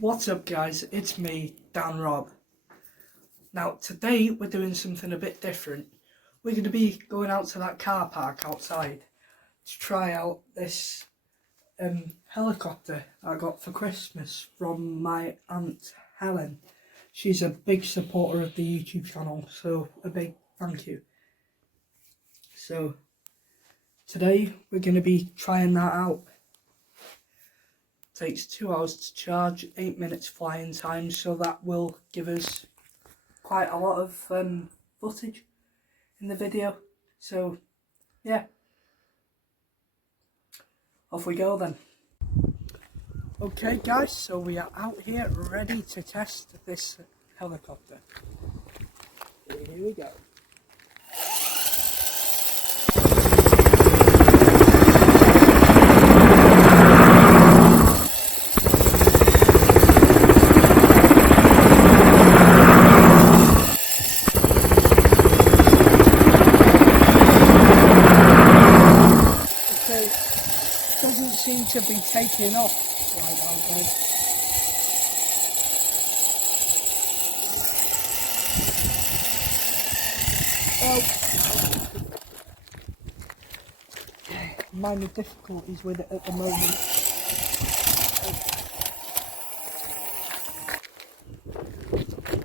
What's up guys, it's me, Dan Rob. Now today we're doing something a bit different. We're going to be going out to that car park outside to try out this helicopter I got for Christmas from my Aunt Helen. She's a big supporter of the YouTube channel, so a big thank you. So today we're going to be trying that out. Takes 2 hours to charge, 8 minutes flying time, so that will give us quite a lot of footage in the video. So yeah, off we go then. Okay guys, so we are out here ready to test this helicopter. Here we go. Doesn't seem to be taking off right now, guys. Well, minor difficulties with it at the moment.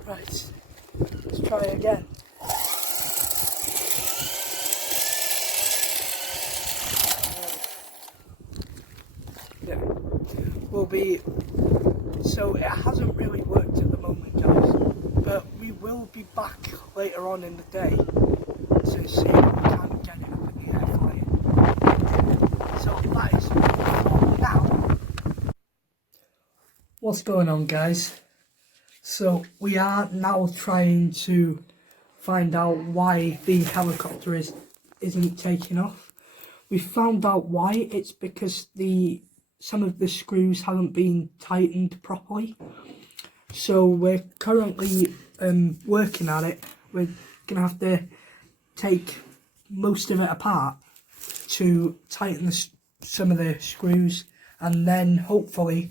Right, let's try again. Will be, so it hasn't really worked at the moment guys, but we will be back later on in the day to see if we can get it up in the air flying. So that is for now. What's going on guys? So we are now trying to find out why the helicopter isn't taking off. We found out why. It's because some of the screws haven't been tightened properly. So we're currently working at it. We're gonna have to take most of it apart to tighten some of the screws, and then hopefully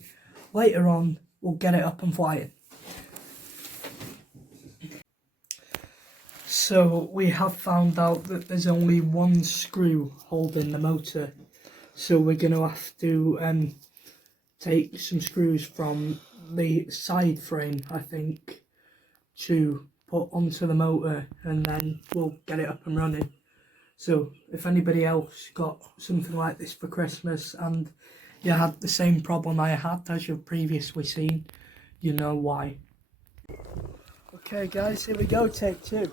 later on we'll get it up and flying. So we have found out that there's only one screw holding the motor. So we're going to have to take some screws from the side frame, I think, to put onto the motor, and then we'll get it up and running. So if anybody else got something like this for Christmas and you had the same problem I had as you've previously seen, you know why. Okay guys, here we go, take two.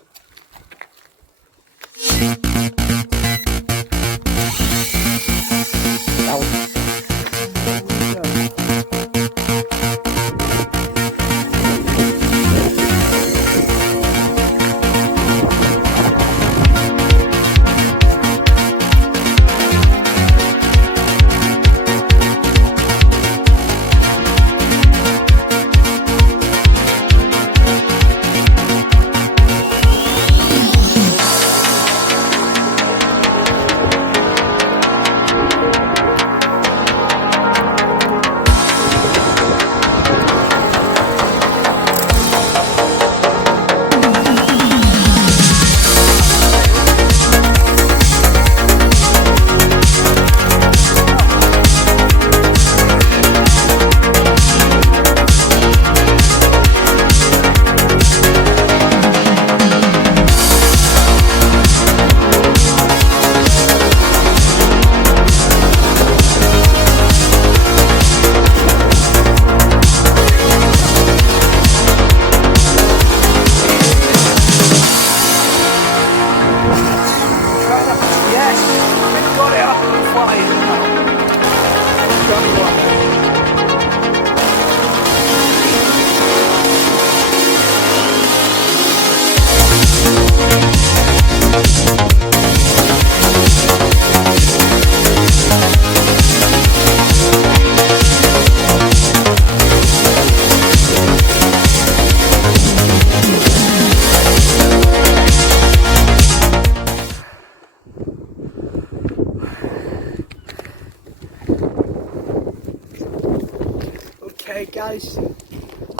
anyway guys,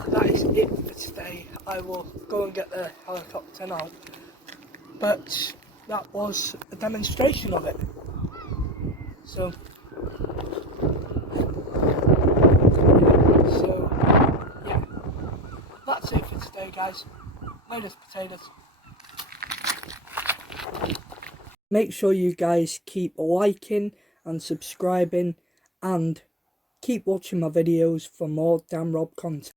that is it for today. I will go and get the helicopter now. But that was a demonstration of it. So yeah, that's it for today guys. Latest potatoes. Make sure you guys keep liking and subscribing and keep watching my videos for more Dan Rob content.